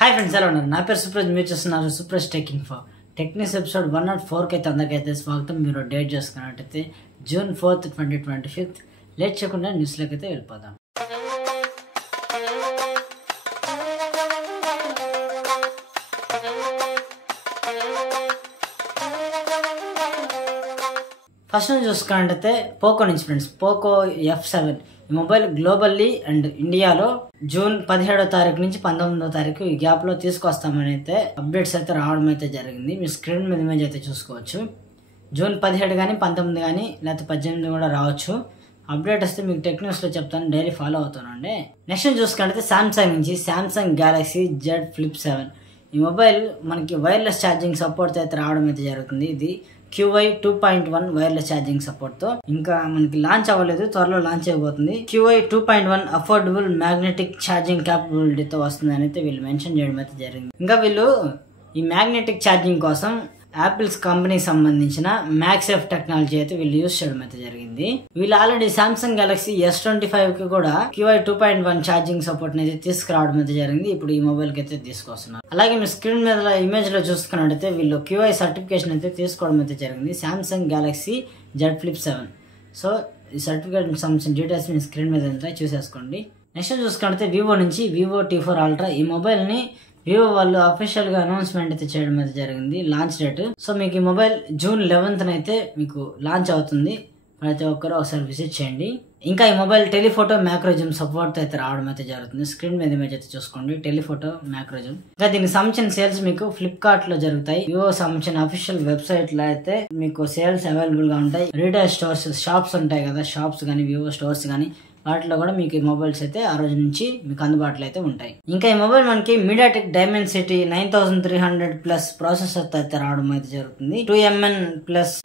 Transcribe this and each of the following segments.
Hi friends, ఎలా ఉన్నారు? నా పేరు సుప్రజ్, మీరు చూస్తున్నారు Supraj tech info. Techniques episode 104కి అయితే అందరికైతే స్వాగతం. మీరు డేట్ చేసుకున్నట్టయితే June 4th, 2025. లేట్ చేయకుండా న్యూస్లోకి అయితే వెళ్ళిపోదాం. ఫస్ట్ నుంచి చూసుకున్నట్టయితే పోకో నుంచి ఫ్రెండ్స్, పోకో F7 ఈ మొబైల్ గ్లోబల్లీ అండ్ ఇండియాలో June 17వ తారీఖు నుంచి 19వ తారీఖు ఈ గ్యాప్ లో తీసుకొస్తామని అయితే అప్డేట్స్ అయితే రావడం అయితే జరిగింది. మీ స్క్రీన్ మీద ఇమేజ్ అయితే చూసుకోవచ్చు. June 17 కానీ 19 కానీ లేకపోతే 18 కూడా రావచ్చు. అప్డేట్ వస్తే మీకు టెక్ న్యూస్ లో చెప్తాను, డైలీ ఫాలో అవుతానండి. నెక్స్ట్ చూసుకుంటే సామ్సంగ్ నుంచి సామ్సంగ్ గ్యాలక్సీ Z Flip 7 ఈ మొబైల్ మనకి వైర్లెస్ ఛార్జింగ్ సపోర్ట్ అయితే రావడం అయితే జరుగుతుంది. ఇది QI 2.1 వైర్లెస్ ఛార్జింగ్ సపోర్ట్ తో ఇంకా మనకి లాంచ్ అవ్వలేదు, త్వరలో లాంచ్ అయిపోతుంది. QI 2.1 అఫోర్డబుల్ మ్యాగ్నెటిక్ ఛార్జింగ్ క్యాపబిలిటీతో వస్తుంది అని అయితే వీళ్ళు మెన్షన్ చేయడం అయితే జరిగింది. ఇంకా వీళ్ళు ఈ మ్యాగ్నెటిక్ ఛార్జింగ్ కోసం యాపిల్స్ కంపెనీకి సంబంధించిన మ్యాక్సేఫ్ టెక్నాలజీ అయితే వీళ్ళు యూజ్ చేయడం అయితే జరిగింది. వీళ్ళు ఆల్రెడీ సామ్సంగ్ గెలాక్సీ S25 కి కూడా QI 2.1 ఛార్జింగ్ సపోర్ట్ అయితే తీసుకురావడం అయితే జరిగింది. ఇప్పుడు ఈ మొబైల్ కి అయితే తీసుకొస్తున్నారు. అలాగే మీ స్క్రీన్ మీద ఇమేజ్ లో చూసుకున్నట్టయితే వీళ్ళు QI సర్టిఫికేషన్ అయితే తీసుకోవడం అయితే జరిగింది. Samsung Galaxy Z Flip 7. So ఈ సర్టిఫికేట్ సంబంధించిన డీటెయిల్స్ మీ స్క్రీన్ మీద అయితే చూసేసుకోండి. నెక్స్ట్ చూసుకున్నట్టయితే వివో నుంచి వివో T4 అల్ట్రా ఈ మొబైల్ ని వివో వాళ్ళు అఫీషియల్ గా అనౌన్స్మెంట్ అయితే చేయడం అయితే జరిగింది, లాంచ్ డేట్. సో మీకు ఈ మొబైల్ June 11th అయితే మీకు లాంచ్ అవుతుంది. ప్రతి ఒక్కరు ఒకసారి విజిట్ చేయండి. ఇంకా ఈ మొబైల్ టెలిఫోటో మ్యాక్రోజూమ్ సపోర్ట్ అయితే రావడం అయితే జరుగుతుంది. స్క్రీన్ మీద ఇమేజ్ అయితే చూసుకోండి, టెలిఫోటో మ్యాక్రోజూమ్. ఇంకా దీనికి సంబంధించిన సేల్స్ మీకు ఫ్లిప్కార్ట్ లో జరుగుతాయి. వివో సంబంధించిన అఫీషియల్ వెబ్సైట్ లో అయితే మీకు సేల్స్ అవైలబుల్ గా ఉంటాయి. రీటైల్ స్టోర్స్, షాప్స్ ఉంటాయి కదా, షాప్స్ కానీ వివో స్టోర్స్ కానీ వాటిలో కూడా మీకు ఈ మొబైల్స్ అయితే ఆ రోజు నుంచి మీకు అందుబాటులో అయితే ఉంటాయి. ఇంకా ఈ మొబైల్ మనకి మీడియాటెక్ డైమెన్సిటీ 9300+ ప్రాసెసర్ అయితే రావడం అయితే జరుగుతుంది. 2MN+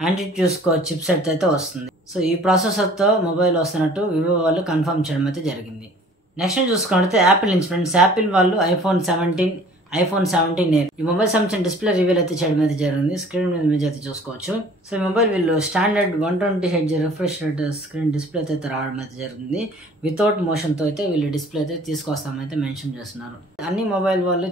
యాంటిట్యూడ్ స్కోర్ చిప్ సెట్ అయితే వస్తుంది. సో ఈ ప్రాసెసర్ తో మొబైల్ వస్తున్నట్టు వివో వాళ్ళు కన్ఫర్మ్ చేయడం అయితే జరిగింది. నెక్స్ట్ చూసుకుంటే యాపిల్ నుంచి ఫ్రెండ్స్, యాపిల్ వాళ్ళు iPhone 17 ఈ మొబైల్ సంబంధించిన డిస్ప్లే రివీల్ అయితే చేయడం అయితే జరిగింది. స్క్రీన్ మీద ఇమేజ్ అయితే చూసుకోవచ్చు. సో ఈ మొబైల్ వీళ్ళు standard 120Hz refresh rate screen display అయితే రావడం అయితే జరిగింది. వితౌట్ మోషన్ తో అయితే వీళ్ళు డిస్ప్లే అయితే తీసుకొస్తామైతే మెన్షన్ చేస్తున్నారు. అన్ని మొబైల్ వాళ్ళు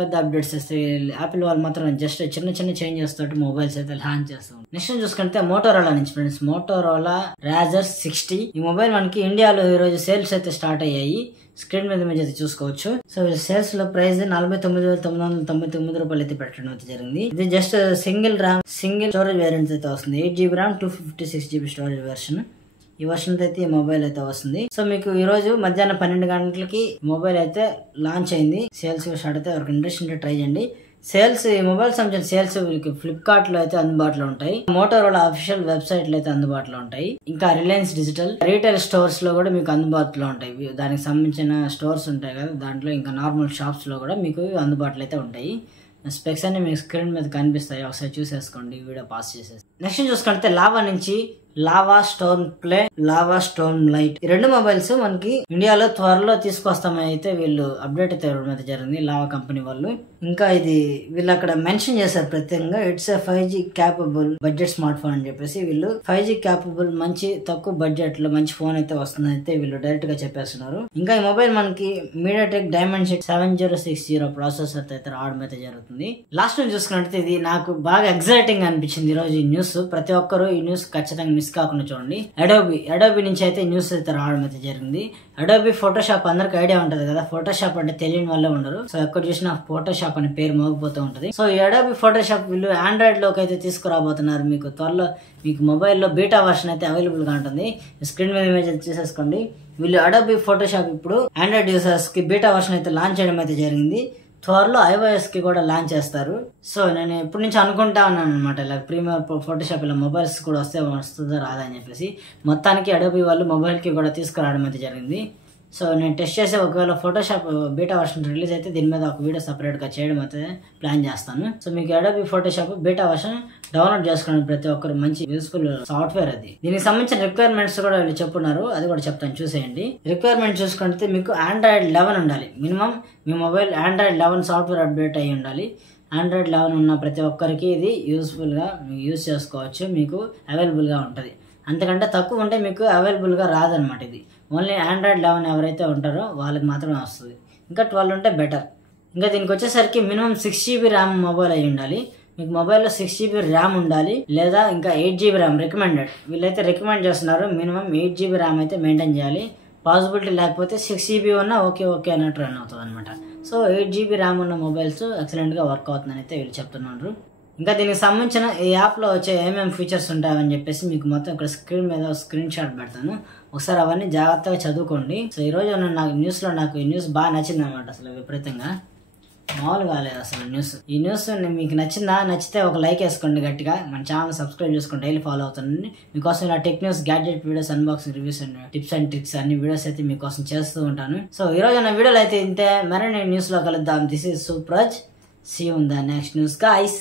పెద్ద అప్డేట్స్ ఇస్తే, యాపిల్ వాళ్ళు మాత్రం జస్ట్ చిన్న చేంజెస్ తోటి మొబైల్స్ అయితే లాంచ్ చేస్తాం. నెక్స్ట్ చూసుకుంటే మోటోరోలా నుంచి ఫ్రెండ్స్, మోటోరోలా Razr 60 ఈ మొబైల్ మనకి ఇండియాలో ఈ రోజు సేల్స్ అయితే స్టార్ట్ అయ్యాయి. స్క్రీన్ మీద ఇమేజ్ అయితే చూసుకోవచ్చు. సో సేల్స్ లో ప్రైస్ 49,999 రూపాయలు అయితే పెట్టడం అయితే జరిగింది. ఇది జస్ట్ సింగిల్ స్టోరేజ్ వేరియంట్ అయితే వస్తుంది. 8GB RAM 256GB storage version. ఈ వర్షన్ అయితే ఈ మొబైల్ అయితే వస్తుంది. సో మీకు ఈ రోజు మధ్యాహ్నం 12 గంటలకి మొబైల్ అయితే లాంచ్ అయింది. సేల్స్ స్టార్ట్ అయితే ఎవరికి ఇంట్రెస్ట్ ఉంటే ట్రై చేయండి. సేల్స్ ఈ మొబైల్ సంబంధించిన సేల్స్ ఫ్లిప్కార్ట్ లో అయితే అందుబాటులో ఉంటాయి. మోటోరోలా అఫీషియల్ వెబ్సైట్ లో అయితే అందుబాటులో ఉంటాయి. ఇంకా రిలయన్స్ డిజిటల్ రీటైల్ స్టోర్స్ లో కూడా మీకు అందుబాటులో ఉంటాయి. దానికి సంబంధించిన స్టోర్స్ ఉంటాయి కదా, దాంట్లో ఇంకా నార్మల్ షాప్స్ లో కూడా మీకు అందుబాటులో అయితే ఉంటాయి. స్పెక్స్ అన్ని మీకు స్క్రీన్ మీద కనిపిస్తాయి, ఒకసారి చూసేసుకోండి, వీడియో పాస్ చేసేసి. నెక్స్ట్ చూసుకుంటే లావా నుంచి lava storm play, lava storm light ఈ రెండు మొబైల్స్ మనకి ఇండియాలో త్వరలో తీసుకొస్తామని అయితే వీళ్ళు అప్డేట్ అయితే ఇవ్వడం అయితే జరిగింది, లావా కంపెనీ వాళ్ళు. ఇంకా ఇది వీళ్ళు అక్కడ మెన్షన్ చేశారు ప్రత్యేకంగా, it's a 5G capable budget smart phone అని చెప్పేసి. వీళ్ళు 5G క్యాపబుల్ మంచి తక్కువ బడ్జెట్ లో మంచి ఫోన్ అయితే వస్తుందని అయితే వీళ్ళు డైరెక్ట్ గా చెప్పేస్తున్నారు. ఇంకా ఈ మొబైల్ మనకి మీడియాటెక్ డైమెన్సిటీ 7060 ప్రాసెసర్ అయితే రావడం అయితే జరుగుతుంది. లాస్ట్ నుంచి చూసుకున్నట్టు ఇది నాకు బాగా ఎక్సైటింగ్ అనిపించింది ఈ రోజు ఈ న్యూస్. ప్రతి ఒక్కరు ఈ న్యూస్ ఖచ్చితంగా మిస్ కాకుండా చూడండి. అడోబీ నుంచి అయితే న్యూస్ అయితే రావడం అయితే జరిగింది. అడోబీ ఫోటోషాప్ అందరికి ఐడియా ఉంటది కదా, ఫోటోషాప్ అంటే తెలియని వాళ్ళే ఉండరు. సో ఎక్కడ చూసినా ఫోటోషాప్ అనే పేరు మోగిపోతూ ఉంటది. సో ఈ అడోబీ ఫోటోషాప్ వీళ్ళు ఆండ్రాయిడ్ లోకి అయితే తీసుకురాబోతున్నారు. మీకు త్వరలో మీకు మొబైల్లో బీటా వర్షన్ అయితే అవైలబుల్ గా ఉంటుంది. స్క్రీన్ మీద ఇమేజ్ అయితే చూసేసుకోండి. వీళ్ళు అడోబీ ఫోటోషాప్ ఇప్పుడు ఆండ్రాయిడ్ యూజర్స్ కి బీటా వర్షన్ అయితే లాంచ్ చేయడం అయితే జరిగింది. త్వరలో iOS కి కూడా లాంచ్ చేస్తారు. సో నేను ఎప్పటి నుంచి అనుకుంటా ఉన్నాను అనమాట, ఇలా ప్రీమియర్ ఫోటోషాప్ ఇలా మొబైల్స్ కూడా వస్తుందో రాదా అని చెప్పేసి. మొత్తానికి అడోబీ వాళ్ళు మొబైల్ కి కూడా తీసుకురావడం అయితే జరిగింది. సో నేను టెస్ట్ చేసే, ఒకవేళ ఫోటోషాప్ బీటా వర్షన్ రిలీజ్ అయితే దీని మీద ఒక వీడియో సపరేట్ గా చేయడం అయితే ప్లాన్ చేస్తాను. సో మీకు Adobe Photoshop beta version download చేసుకోండి ప్రతి ఒక్కరు, మంచి యూస్ఫుల్ సాఫ్ట్వేర్ అది. దీనికి సంబంధించిన రిక్వైర్మెంట్స్ కూడా వీళ్ళు చెప్పున్నారు, అది కూడా చెప్తాను చూసేయండి. రిక్వైర్మెంట్ చూసుకుంటే మీకు Android 11 ఉండాలి మినిమం. మీ మొబైల్ Android 11 సాఫ్ట్వేర్ అప్డేట్ అయి ఉండాలి. Android 11 ఉన్న ప్రతి ఒక్కరికి ఇది యూస్ఫుల్ గా యూజ్ చేసుకోవచ్చు, మీకు అవైలబుల్ గా ఉంటది. అంతకంటే తక్కువ ఉంటే మీకు అవైలబుల్ గా రాదనమాట. ఇది ఓన్లీ Android 11 ఎవరైతే ఉంటారో వాళ్ళకి మాత్రమే వస్తుంది. ఇంకా 12 ఉంటే బెటర్. ఇంకా దీనికి వచ్చేసరికి మినిమం 6GB ర్యామ్ మొబైల్ అయి ఉండాలి. మీకు మొబైల్లో 6GB ర్యామ్ ఉండాలి, లేదా ఇంకా 8GB ర్యామ్ రికమెండెడ్. వీళ్ళైతే రికమెండ్ చేస్తున్నారు మినిమం 8GB ర్యామ్ అయితే మెయింటైన్ చేయాలి. పాసిబిలిటీ లేకపోతే 6GB ఉన్నా ఓకే అన్నట్టు రన్ అవుతుంది అనమాట. సో 8GB ర్యామ్ ఉన్న మొబైల్స్ ఎక్సలెంట్గా వర్క్ అవుతుందని అయితే వీళ్ళు చెప్తున్నారు. ఇంకా దీనికి సంబంధించిన ఈ యాప్లో వచ్చే ఏమేమి ఫీచర్స్ ఉంటాయని చెప్పేసి మీకు మొత్తం ఇక్కడ స్క్రీన్ మీద స్క్రీన్ షాట్ పెడతాను, ఒకసారి అవన్నీ జాగ్రత్తగా చదువుకోండి. సో ఈరోజు నాకు ఈ న్యూస్ బాగా నచ్చింది అనమాట. అసలు విపరీతంగా మామూలు కాలేదు అసలు ఈ న్యూస్ మీకు నచ్చితే ఒక లైక్ వేసుకోండి గట్టిగా. మన ఛానల్ సబ్స్క్రైబ్ చేసుకోండి, డైలీ ఫాలో అవుతానండి. మీకోసం ఇలా tech news, gadget videos, unboxing reviews and tips and tricks అన్ని వీడియోస్ అయితే మీకోసం చేస్తూ ఉంటాను. సో ఈ రోజు నా వీడియోలో అయితే ఇంతే. మరిన్ని న్యూస్ లో కలుద్దాం. This is Supraj. See you in the next news guys.